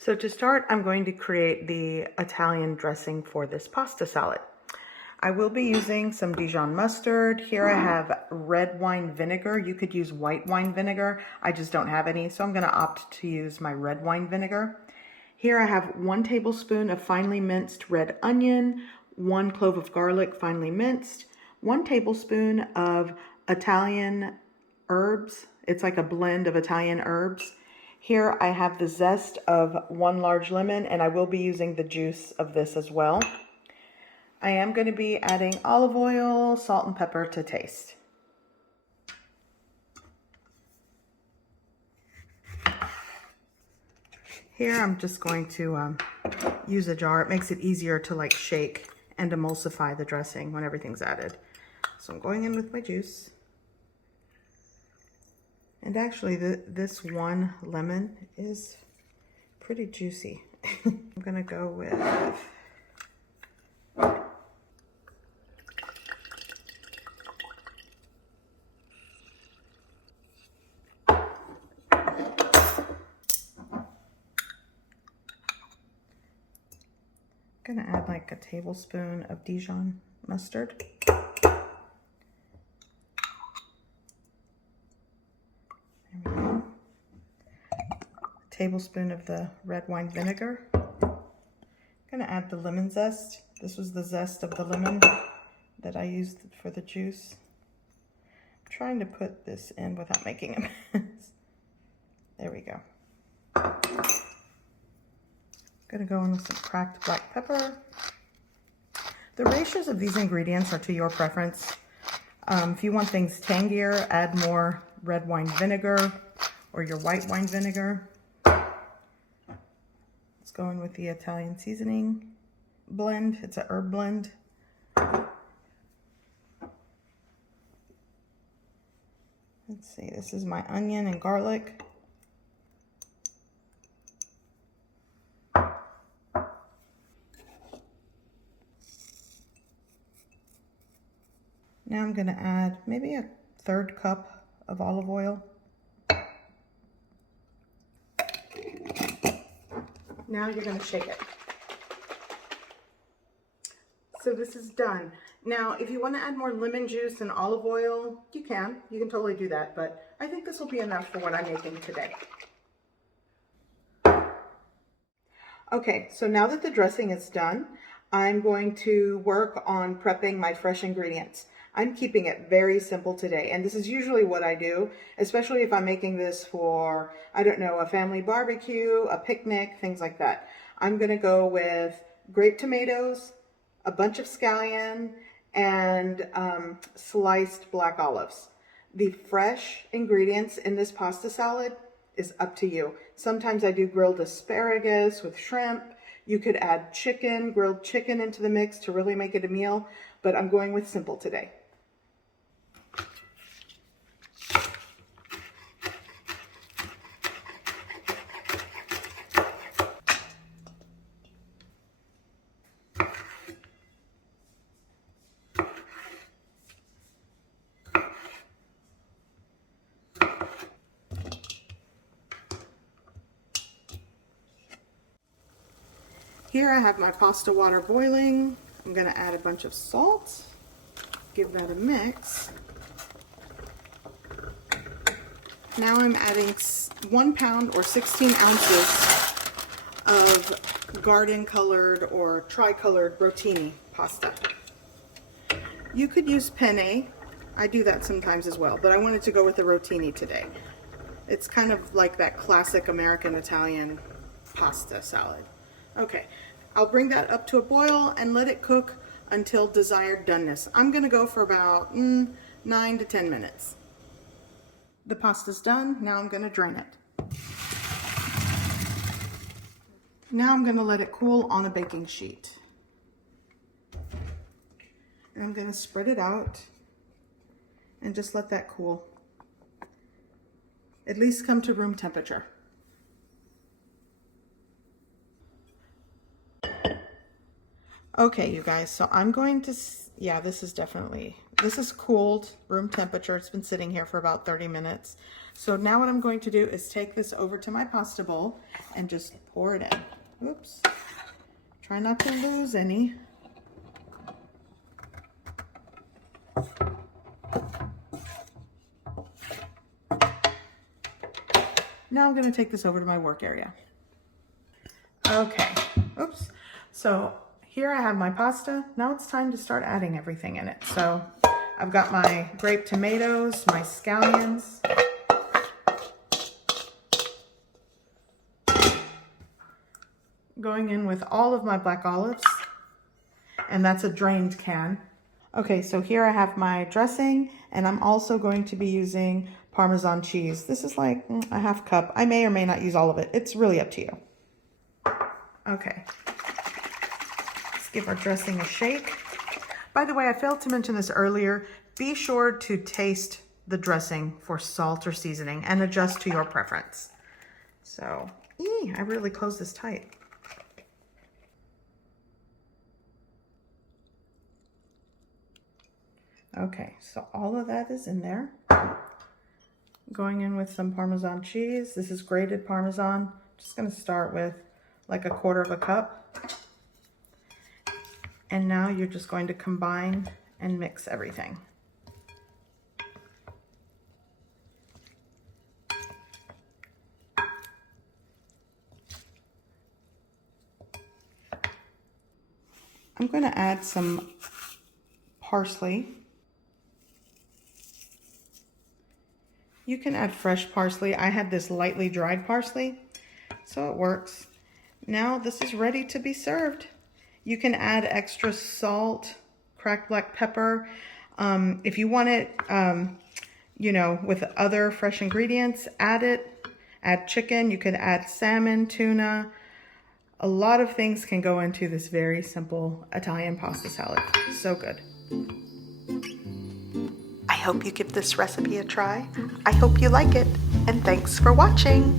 So to start, I'm going to create the Italian dressing for this pasta salad. I will be using some Dijon mustard. Here I have red wine vinegar. You could use white wine vinegar. I just don't have any, so I'm going to opt to use my red wine vinegar. Here I have 1 tablespoon of finely minced red onion, 1 clove of garlic finely minced, 1 tablespoon of Italian herbs. It's like a blend of Italian herbs. Here I have the zest of 1 large lemon, and I will be using the juice of this as well. I am going to be adding olive oil, salt, and pepper to taste. Here I'm just going to use a jar. It makes it easier to like shake and emulsify the dressing when everything's added. So I'm going in with my juice. And actually this 1 lemon is pretty juicy. I'm going to go with gonna add like a tablespoon of Dijon mustard. There we go. A tablespoon of the red wine vinegar. I'm gonna add the lemon zest. This was the zest of the lemon that I used for the juice. I'm trying to put this in without making a mess. There we go. Gonna go in with some cracked black pepper. The ratios of these ingredients are to your preference. If you want things tangier, add more red wine vinegar or your white wine vinegar. Let's go in with the Italian seasoning blend. It's a herb blend. Let's see, this is my onion and garlic. Now I'm going to add maybe a 1/3 cup of olive oil. Now you're going to shake it. So this is done. Now, if you want to add more lemon juice and olive oil, you can. You can totally do that, but I think this will be enough for what I'm making today. Okay, so now that the dressing is done, I'm going to work on prepping my fresh ingredients. I'm keeping it very simple today, and this is usually what I do, especially if I'm making this for, I don't know, a family barbecue, a picnic, things like that. I'm going to go with grape tomatoes, a bunch of scallion, and sliced black olives. The fresh ingredients in this pasta salad is up to you. Sometimes I do grilled asparagus with shrimp. You could add chicken, grilled chicken into the mix to really make it a meal, but I'm going with simple today. Here I have my pasta water boiling. I'm going to add a bunch of salt, give that a mix. Now I'm adding 1 pound or 16 ounces of garden colored or tri-colored Rotini pasta. You could use penne. I do that sometimes as well, but I wanted to go with the Rotini today. It's kind of like that classic American Italian pasta salad. Okay, I'll bring that up to a boil and let it cook until desired doneness. I'm going to go for about 9 to 10 minutes. The pasta's done. Now I'm going to drain it. Now I'm going to let it cool on a baking sheet. And I'm going to spread it out and just let that cool. At least come to room temperature. Okay, you guys, so I'm going to, yeah, this is definitely This is cooled, room temperature. It's been sitting here for about 30 minutes. So now what I'm going to do is take this over to my pasta bowl and just pour it in. Oops. Try not to lose any. Now I'm going to take this over to my work area. Okay, oops. So here I have my pasta. Now it's time to start adding everything in it. So I've got my grape tomatoes, my scallions. Going in with all of my black olives. And that's a drained can. Okay, so here I have my dressing, and I'm also going to be using Parmesan cheese. This is like a half cup. I may or may not use all of it. It's really up to you. Okay. Let's give our dressing a shake. By the way, I failed to mention this earlier. Be sure to taste the dressing for salt or seasoning and adjust to your preference. So, I really closed this tight. Okay, so all of that is in there. Going in with some Parmesan cheese. This is grated Parmesan. Just gonna start with like 1/4 cup. And now you're just going to combine and mix everything. I'm going to add some parsley. You can add fresh parsley. I had this lightly dried parsley, so it works. Now this is ready to be served. You can add extra salt, cracked black pepper. If you want it, you know, with other fresh ingredients, add it. Add chicken. You could add salmon, tuna. A lot of things can go into this very simple Italian pasta salad. So good. I hope you give this recipe a try. I hope you like it, and thanks for watching.